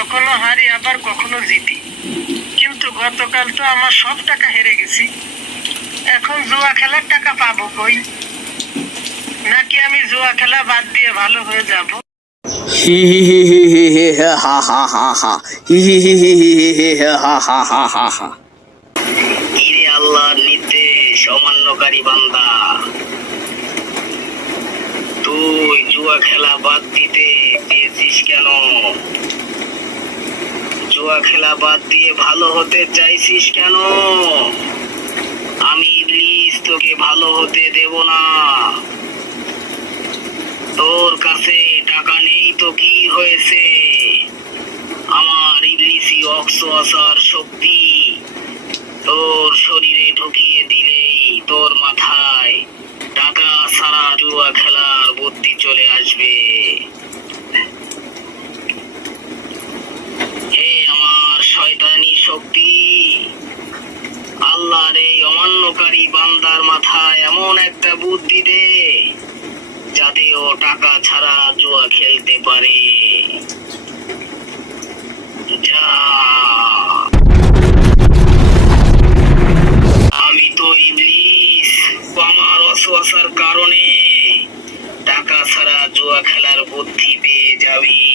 কখনো হারি আবার কখনো জিতি কিন্তু গতকাল তো আমার সব টাকা হেরে গেছি এখন জুয়া খেলার টাকা পাবো কই নাকি আমি জুয়া খেলা বাদ দিয়ে ভালো হয়ে যাব হি হি হি হি হি হি হে হা হা হা হা হি হি হি হি হি হি হি হে হা হা হা হা হা হা ইরে আল্লাহর নির্দেশ অমান্যকারী বান্দা তুই জুয়া খেলা বাদ দিতে পেয়েছিস কেন জুয়া খেলা বাদ দিয়ে ভালো হতে চাইছিস কেন? আমি ইবলিস, তোকে ভালো হতে দেব না। তোর কাছে টাকা নেই তো কি হয়েছে? আমার ইবলিসি অক্স শক্তি তোর শরীরে ঢুকিয়ে দিলেই তোর মাথায় টাকা সারা জুয়া খেলার বুদ্ধি চলে আসবে হে আমার শয়তানি শক্তি আল্লাহর এই অমান্যকারী বান্দার মাথায় এমন একটা বুদ্ধি দে যাতে ও টাকা ছাড়া জুয়া খেলতে পারে। আমি তো ইবলিস। আমার অসুয়াশার কারণে। টাকা ছাড়া জুয়া খেলার বুদ্ধি পেয়ে যাবি।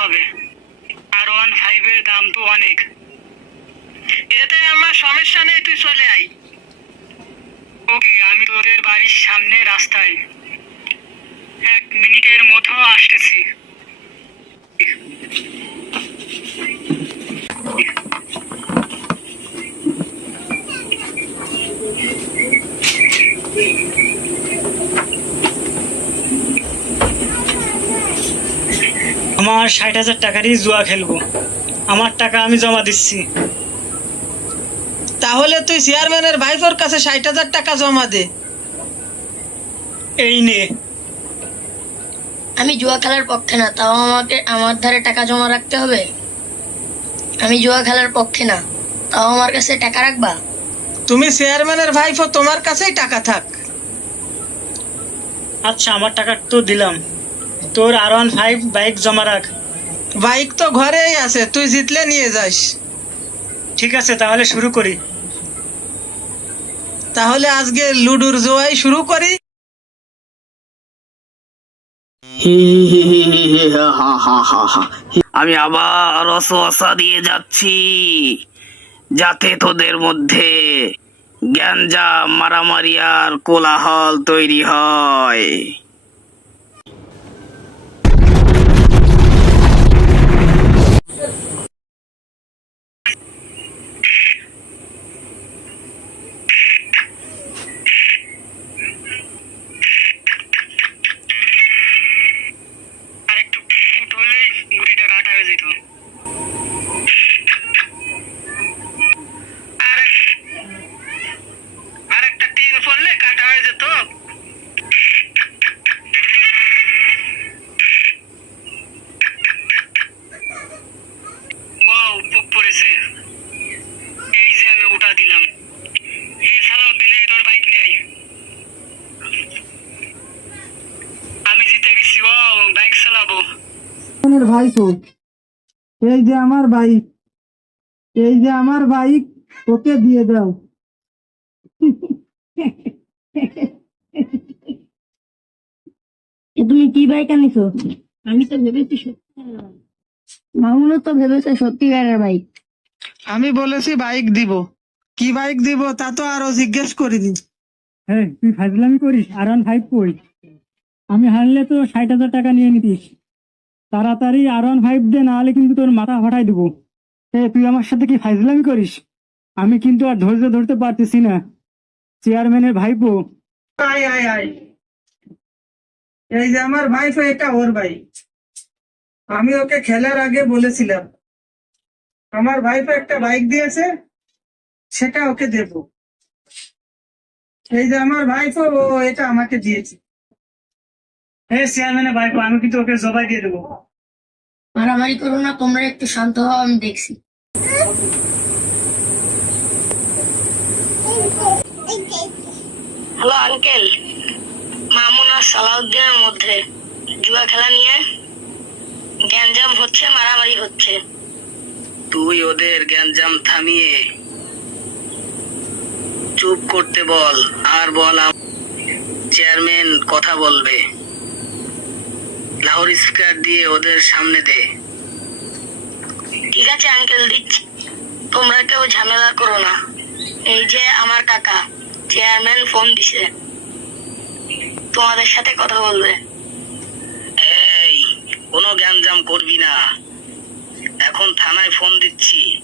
হবে। আর ওয়ান ফাইভের দাম তো অনেক। এতে আমার সমস্যা নেই, তুই চলে আই ওকে, আমি তোদের বাড়ির সামনে রাস্তায় এক মিনিটের মতো আসতেছি। আমার ষাট হাজার টাকারই জুয়া খেলব। আমার টাকা আমি জমা দিচ্ছি। তাহলে তুই চেয়ারম্যানের ভাইপোর কাছে ষাট হাজার টাকা জমা দে। এই নে। আমি জুয়া খেলার পক্ষে না তাও আমাকে আমার ধারে টাকা জমা রাখতে হবে? আমি জুয়া খেলার পক্ষে না তাও আমার কাছে টাকা রাখবা? তুমি চেয়ারম্যানের ভাইপো তোমার কাছেই টাকা থাক। আচ্ছা আমার টাকা তো দিলাম। তোর আর ওয়ান ফাইভ বাইক জমা রাখ। বাইক তো ঘরেই আছে তুই জিতলে নিয়ে যাস। ঠিক আছে তাহলে শুরু করি। তাহলে আজকে লুডুর জোয়াই শুরু করি। আমি আবার অসা দিয়ে যাচ্ছি যাতে তোদের মধ্যে গ্যাঞ্জাম মারামারি আর কোলাহল তৈরি হয় আর একটু ফুট হলেই গুটিটা কাটা হয়ে যেত আর আর একটা টিন পড়লে কাটা হয়ে যেত ওয়াও পোক পড়েছে এই যে আমি ওটা দিলাম এই সালাউদ্দিন এই তোর বাইক নেই আমি জিতে গেছি ও বাইক চালাবো ভাইপো এই যে আমার বাইক এই যে আমার বাইক ওকে দিয়ে দাও। তুমি কি বাইক আনিছো আমি তো ভেবেছি মামুনও তো ভেবেছে সত্যিকারের বাইক আমি বলেছি বাইক দিব। কি বাইক দিব তা তো আরও জিজ্ঞেস করে দিন হ্যাঁ তুই ফাজলামি করিস? আর ওয়ান ফাইভ কই? আমি হারলে তো ষাট হাজার টাকা নিয়ে নিতিস। তাড়াতাড়ি আর ওয়ান ফাইভ দে না হলে কিন্তু তোর মাথা ফাটাই দেবো। এ তুই আমার সাথে কি ফাজলামি করিস? আমি কিন্তু আর ধৈর্য ধরতে পারতেছি না। চেয়ারম্যানের ভাইপো। আয় আয় আয়। এই যে আমার ভাই তো এটা ওর ভাই। আমি ওকে খেলার আগে বলেছিলাম, আমার ভাই তো একটা বাইক দিয়েছে, সেটা ওকে দেব। এই যে আমার ভাই তো ও এটা আমাকে দিয়েছে। হ্যাঁ চেয়ারম্যানের ভাইপো আমি কিন্তু ওকে জবাই দিয়ে দেবো। মারামারি করো না তোমরা একটু শান্ত হও আমি দেখছি। হ্যালো আঙ্কেল মামুন আর সালাউদ্দিনের মধ্যে জুয়া খেলা নিয়ে গ্যাঞ্জাম হচ্ছে মারামারি হচ্ছে? তুই ওদের গ্যাঞ্জাম থামিয়ে চুপ করতে বল আর বল আম- চেয়ারম্যান কথা বলবে। লাহোর স্পিকার দিয়ে ওদের সামনে দে। ঠিক আছে আঙ্কেল দিচ্ছি। তোমরা কেউ ঝামেলা করো না। এই যে আমার কাকা চেয়ারম্যান ফোন দিছে। তোমাদের সাথে কথা বলবে। এই কোনো গ্যাঞ্জাম করবি না। এখন থানায় ফোন দিচ্ছি।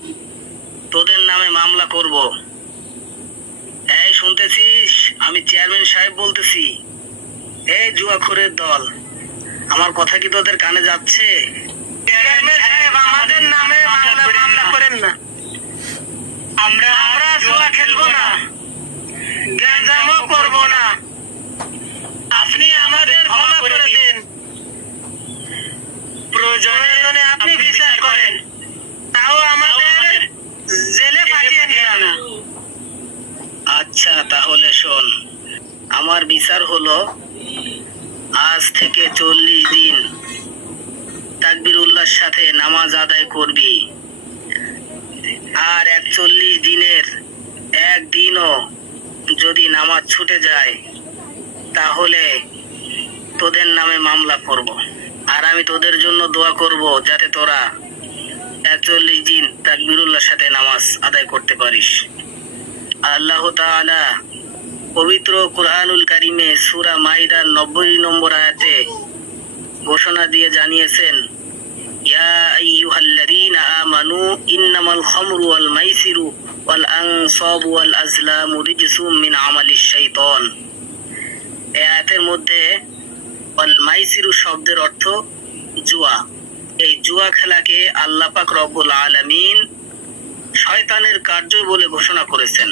তোদের নামে মামলা করব। এই শুনতেছিস? আমি চেয়ারম্যান সাহেব বলতেছি। এই জুয়াখোরের দল। আমার কথা কি তোদের কানে যাচ্ছে? আমাদের নামে মামলা করেন না। আমরা আমরা খেলব না। গ্যাঞ্জামও করব না আপনি আমাদের ক্ষমা করে দেন প্রয়োজনে আপনি বিচার করেন তাও আমাদের জেলে পাঠিয়ে দিন না আচ্ছা তাহলে শোন আমার বিচার হলো আজ থেকে চল্লিশ দিন উল্লাহর সাথে নামাজ আদায় করবি। আর একচল্লিশ দিনের একদিনও যদি নামাজ ছুটে যায়, তাহলে তোদের নামে মামলা করব। আর আমি তোদের জন্য দোয়া করব যাতে তোরা একচল্লিশ দিন তাকবিরুল্লাহর সাথে নামাজ আদায় করতে পারিস। আল্লাহ তাআলা পবিত্র কুরআনুল কারিমে সুরা মাইদার নব্বই নম্বর আয়াতে ঘোষণা দিয়ে জানিয়েছেন আইয়ুহাল্লাযীনা আমানু ইন্নামাল খামরু ওয়াল মাইসিরু ওয়াল আনসাবু ওয়াল আজলামু রিজসুম মিন এই মধ্যে শব্দের অর্থ জুয়া। এই জুয়া খেলাকে আল্লাহ পাক রব্বুল আলামিন শয়তানের কার্য বলে ঘোষণা করেছেন।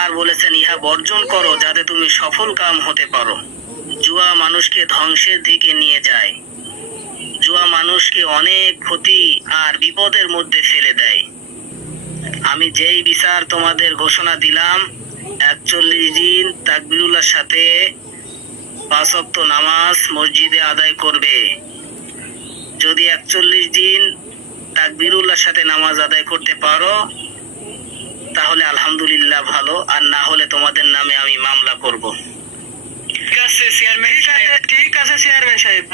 আর বলেছেন, ইহা বর্জন করো যাতে তুমি সফল কাম হতে পারো। জুয়া মানুষকে ধ্বংসের দিকে নিয়ে যায়। মানুষকে অনেক ক্ষতি আর বিপদের মধ্যে ফেলে দেয়। আমি যেই বিচার তোমাদের ঘোষণা দিলাম একচল্লিশ দিন তাকবিরুল্লাহর সাথে পাঁচ ওয়াক্ত নামাজ মসজিদে আদায় করবে। যদি একচল্লিশ দিন তাকবিরুল্লাহর সাথে নামাজ আদায় করতে পারো তাহলে আলহামদুলিল্লাহ ভালো আর না হলে তোমাদের নামে আমি মামলা করব। ঠিক আছে চেয়ারম্যান ঠিক আছে চেয়ারম্যান সাহেব।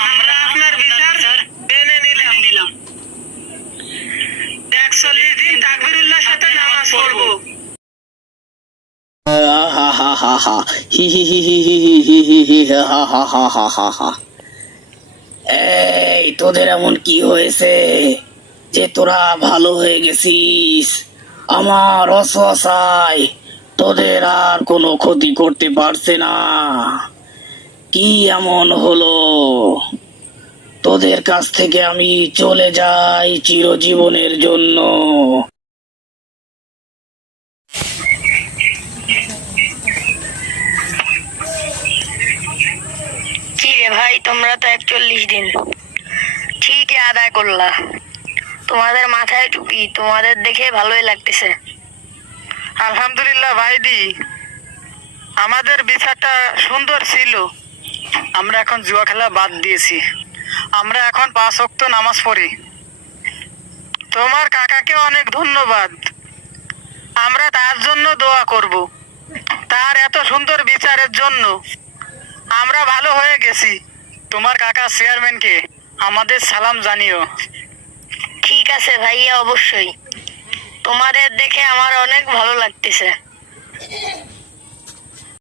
আমরা আপনার বিচার মেনে নিলাম। নিলাম একচল্লিশ দিন সাথে নামাজ পড়ব। এই, তোদের এমন কি হয়েছে যে তোরা ভালো হয়ে গেছিস? আমার অসহায়। তোদের আর কোনো ক্ষতি করতে পারছে না। কি এমন হলো? তোদের কাছ থেকে আমি চলে যাই চিরজীবনের জন্য। ভাই, তোমরা তো একচল্লিশ দিন। ঠিকই আদায় করলা। তোমাদের মাথায় টুপি, তোমাদের দেখে ভালোই লাগতেছে। আলহামদুলিল্লাহ ভাইদি। আমাদের বিচারটা সুন্দর ছিল। আমরা এখন জুয়া খেলা বাদ দিয়েছি। আমরা এখন পাঁচ ওয়াক্ত নামাজ পড়ি। তোমার কাকাকে অনেক ধন্যবাদ। আমরা তার জন্য দোয়া করব। তার এত সুন্দর বিচারের জন্য। আমরা ভালো হয়ে গেছি। তোমার কাকা চেয়ারম্যানকে আমাদের সালাম জানিও। ঠিক আছে ভাইয়া, অবশ্যই। তোমাদের দেখে আমার অনেক ভালো লাগতেছে।